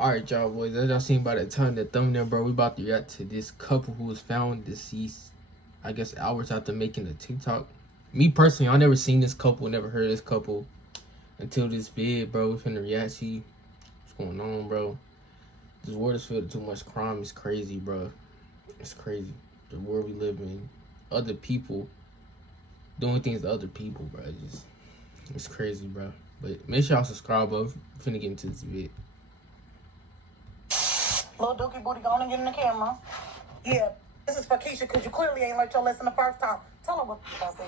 Alright, y'all boys, as y'all seen by the time the thumbnail, bro, we about to react to this couple who was found deceased, I guess, hours after making a TikTok. Me personally, I never seen this couple, never heard of this couple until this vid, bro. We finna react, see what's going on, bro. This world is filled with too much crime. It's crazy, bro. It's crazy. The world we live in, other people doing things to other people, bro. It's crazy, bro. But make sure y'all subscribe, bro. We're finna get into this vid. Little Dookie Booty, go on and get in the camera. Yeah, this is for Keisha, because you clearly ain't learned your lesson the first time. Tell her what I said.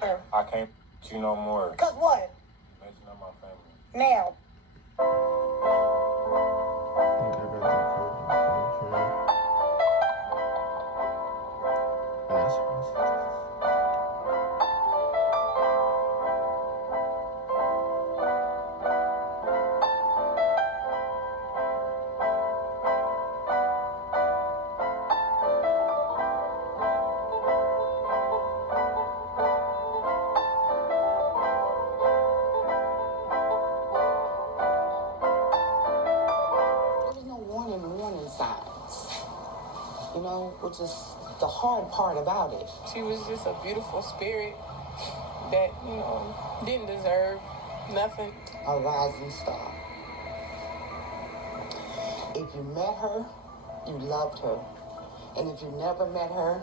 Her. I can't you no more. Because what? Mention of my family. Now. You know, which is the hard part about it. She was just a beautiful spirit that, didn't deserve nothing. A rising star. If you met her, you loved her. And if you never met her,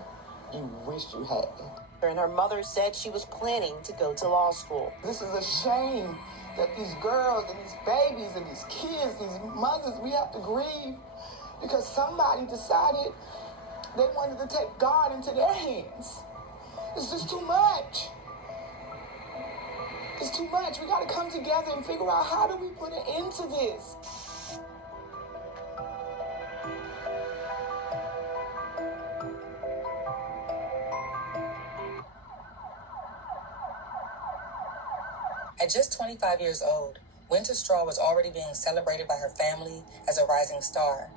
you wish you had. And her mother said she was planning to go to law school. This is a shame that these girls and these babies and these kids, these mothers, we have to grieve because somebody decided they wanted to take God into their hands. It's just too much. It's too much. We got to come together and figure out how do we put an end to this. At just 25 years old, Winter Straw was already being celebrated by her family as a rising star.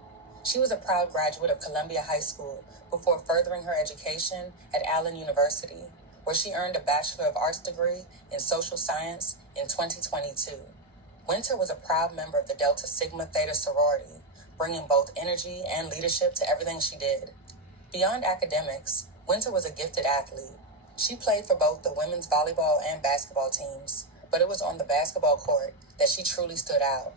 She was a proud graduate of Columbia High School before furthering her education at Allen University, where she earned a Bachelor of Arts degree in Social Science in 2022. Winter was a proud member of the Delta Sigma Theta sorority, bringing both energy and leadership to everything she did. Beyond academics, Winter was a gifted athlete. She played for both the women's volleyball and basketball teams, but it was on the basketball court that she truly stood out.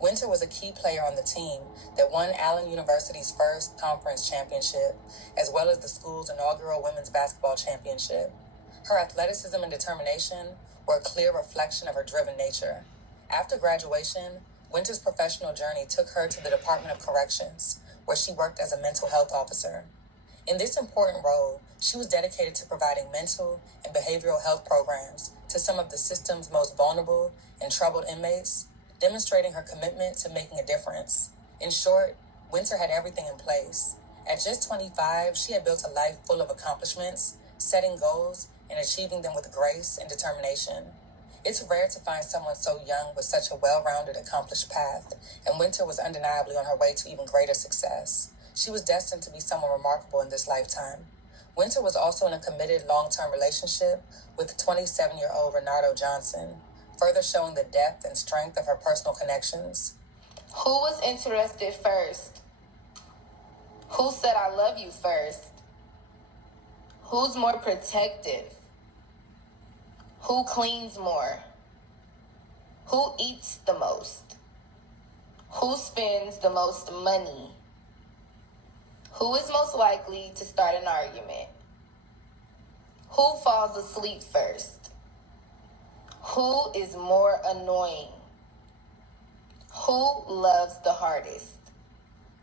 Winter was a key player on the team that won Allen University's first conference championship, as well as the school's inaugural women's basketball championship. Her athleticism and determination were a clear reflection of her driven nature. After graduation, Winter's professional journey took her to the Department of Corrections, where she worked as a mental health officer. In this important role, she was dedicated to providing mental and behavioral health programs to some of the system's most vulnerable and troubled inmates, demonstrating her commitment to making a difference. In short, Winter had everything in place. At just 25, she had built a life full of accomplishments, setting goals and achieving them with grace and determination. It's rare to find someone so young with such a well-rounded, accomplished path, and Winter was undeniably on her way to even greater success. She was destined to be someone remarkable in this lifetime. Winter was also in a committed long-term relationship with 27-year-old Renardo Johnson, further showing the depth and strength of her personal connections. Who was interested first? Who said I love you first? Who's more protective? Who cleans more? Who eats the most? Who spends the most money? Who is most likely to start an argument? Who falls asleep first? Who is more annoying? Who loves the hardest?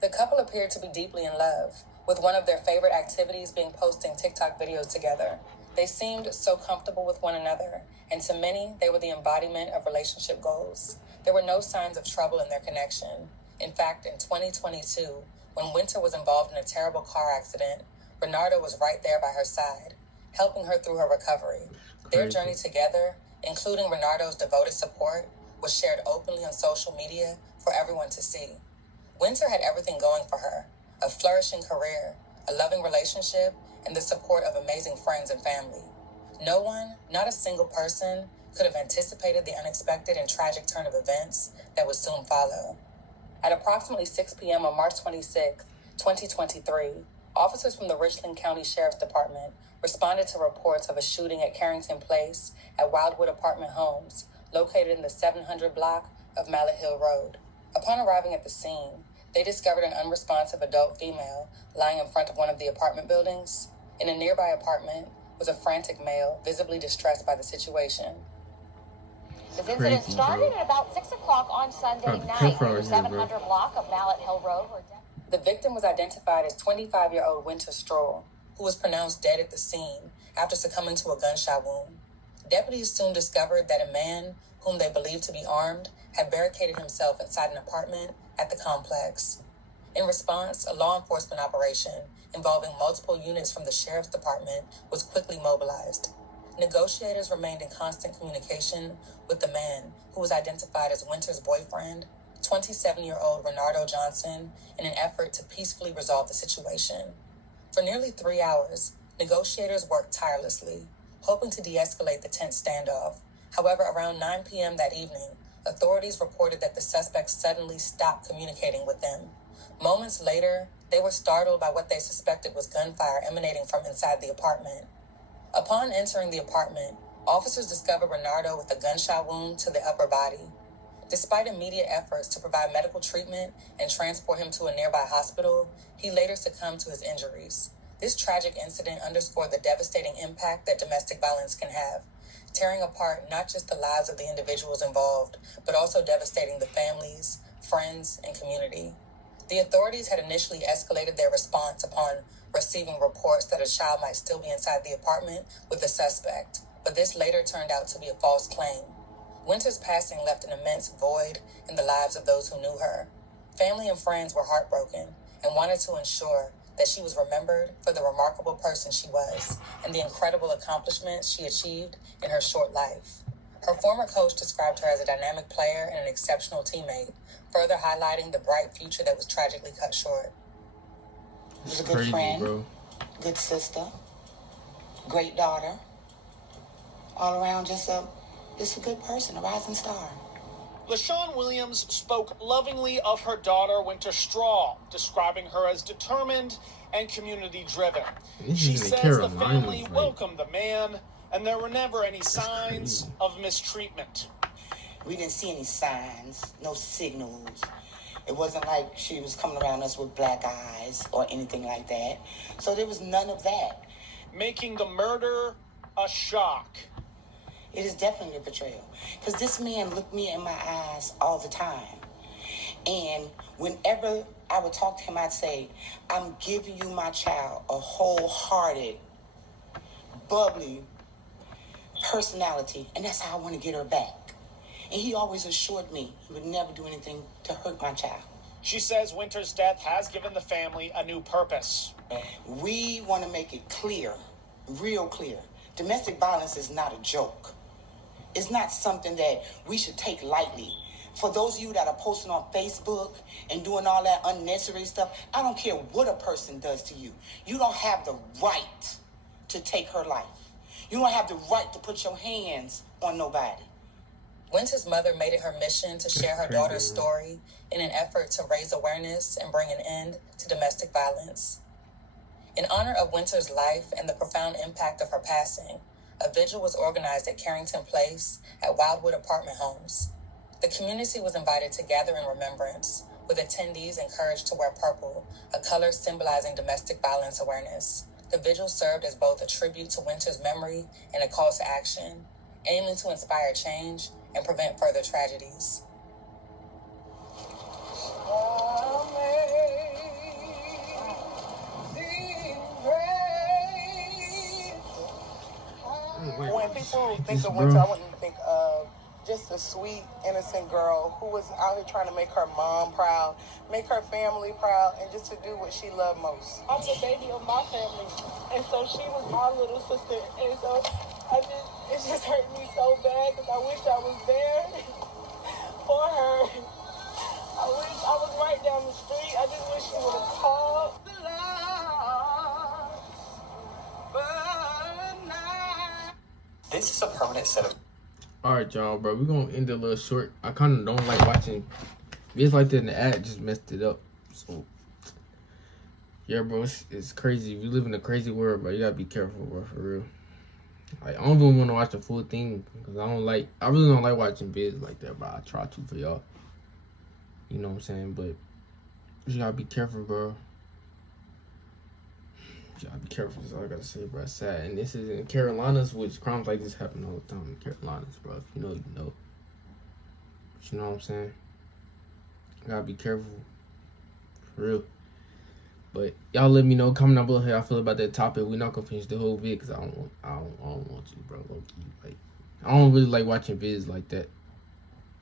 The couple appeared to be deeply in love, with one of their favorite activities being posting TikTok videos together. They seemed so comfortable with one another, and to many, they were the embodiment of relationship goals. There were no signs of trouble in their connection. In fact, in 2022, when Winter was involved in a terrible car accident, Renardo was right there by her side, helping her through her recovery. Their journey together, including Renardo's devoted support, was shared openly on social media for everyone to see. Winter had everything going for her: a flourishing career, a loving relationship, and the support of amazing friends and family. No one, not a single person, could have anticipated the unexpected and tragic turn of events that would soon follow. At approximately 6 p.m. on March 26, 2023, officers from the Richland County Sheriff's Department responded to reports of a shooting at Carrington Place at Wildwood Apartment Homes, located in the 700 block of Mallet Hill Road. Upon arriving at the scene, they discovered an unresponsive adult female lying in front of one of the apartment buildings. In a nearby apartment was a frantic male, visibly distressed by the situation. This incident started at about 6 o'clock on Sunday night in the 700 block of Mallet Hill Road. The victim was identified as 25-year-old Winter Stroll, who was pronounced dead at the scene after succumbing to a gunshot wound. Deputies soon discovered that a man, whom they believed to be armed, had barricaded himself inside an apartment at the complex. In response, a law enforcement operation involving multiple units from the sheriff's department was quickly mobilized. Negotiators remained in constant communication with the man, who was identified as Winter's boyfriend, 27-year-old Renardo Johnson, in an effort to peacefully resolve the situation. For nearly 3 hours, negotiators worked tirelessly, hoping to de-escalate the tense standoff. However, around 9 p.m. that evening, authorities reported that the suspects suddenly stopped communicating with them. Moments later, they were startled by what they suspected was gunfire emanating from inside the apartment. Upon entering the apartment, officers discovered Renardo with a gunshot wound to the upper body. Despite immediate efforts to provide medical treatment and transport him to a nearby hospital, he later succumbed to his injuries. This tragic incident underscored the devastating impact that domestic violence can have, tearing apart not just the lives of the individuals involved, but also devastating the families, friends, and community. The authorities had initially escalated their response upon receiving reports that a child might still be inside the apartment with the suspect, but this later turned out to be a false claim. Winter's passing left an immense void in the lives of those who knew her. Family and friends were heartbroken and wanted to ensure that she was remembered for the remarkable person she was and the incredible accomplishments she achieved in her short life. Her former coach described her as a dynamic player and an exceptional teammate, further highlighting the bright future that was tragically cut short. She was a good friend, good sister, great daughter, all around just a good person, a rising star. LaShawn Williams spoke lovingly of her daughter, Winter Straw, describing her as determined and community-driven. She says the family welcomed the man, and there were never any signs of mistreatment. We didn't see any signs, no signals. It wasn't like she was coming around us with black eyes or anything like that. So there was none of that. Making the murder a shock. It is definitely a betrayal. Because this man looked me in my eyes all the time. And whenever I would talk to him, I'd say, I'm giving you my child, a wholehearted, bubbly personality. And that's how I want to get her back. And he always assured me he would never do anything to hurt my child. She says Winter's death has given the family a new purpose. We want to make it clear, real clear. Domestic violence is not a joke. It's not something that we should take lightly. For those of you that are posting on Facebook and doing all that unnecessary stuff, I don't care what a person does to you. You don't have the right to take her life. You don't have the right to put your hands on nobody. Winter's mother made it her mission to share her daughter's story in an effort to raise awareness and bring an end to domestic violence. In honor of Winter's life and the profound impact of her passing, a vigil was organized at Carrington Place at Wildwood Apartment Homes. The community was invited to gather in remembrance, with attendees encouraged to wear purple, a color symbolizing domestic violence awareness. The vigil served as both a tribute to Winter's memory and a call to action, aiming to inspire change and prevent further tragedies. When people think of Winter, I wouldn't think of just a sweet, innocent girl who was out here trying to make her mom proud, make her family proud, and just to do what she loved most. I'm the baby of my family, and so she was my little sister, and so it just hurt me so bad because I wish I was there for her. I wish I was right down the street. I just wish she would have called. This is a permanent set of... Alright, y'all, bro. We're going to end it a little short. I kind of don't like watching It's like that in the ad just messed it up. So yeah, bro, it's crazy. We live in a crazy world, bro. You gotta be careful, bro, for real. Like, I don't even want to watch the full thing because I really don't like watching vids like that, but I try to for y'all. You know what I'm saying? But you gotta be careful, bro. You gotta be careful. That's all I gotta say, bro. It's sad. And this is in Carolinas, which crimes like this happen all the time in Carolinas, bro. If you know, you know. But you know what I'm saying? You gotta be careful. For real. But y'all let me know, comment down below how y'all feel about that topic. We're not gonna finish the whole vid because I don't want to, bro. Like, I don't really like watching vids like that.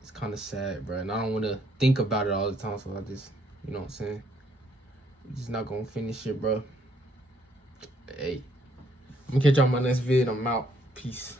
It's kind of sad, bro. And I don't want to think about it all the time, so I just, you know what I'm saying? We're just not gonna finish it, bro. Hey, I'm gonna catch y'all on my next vid. I'm out. Peace.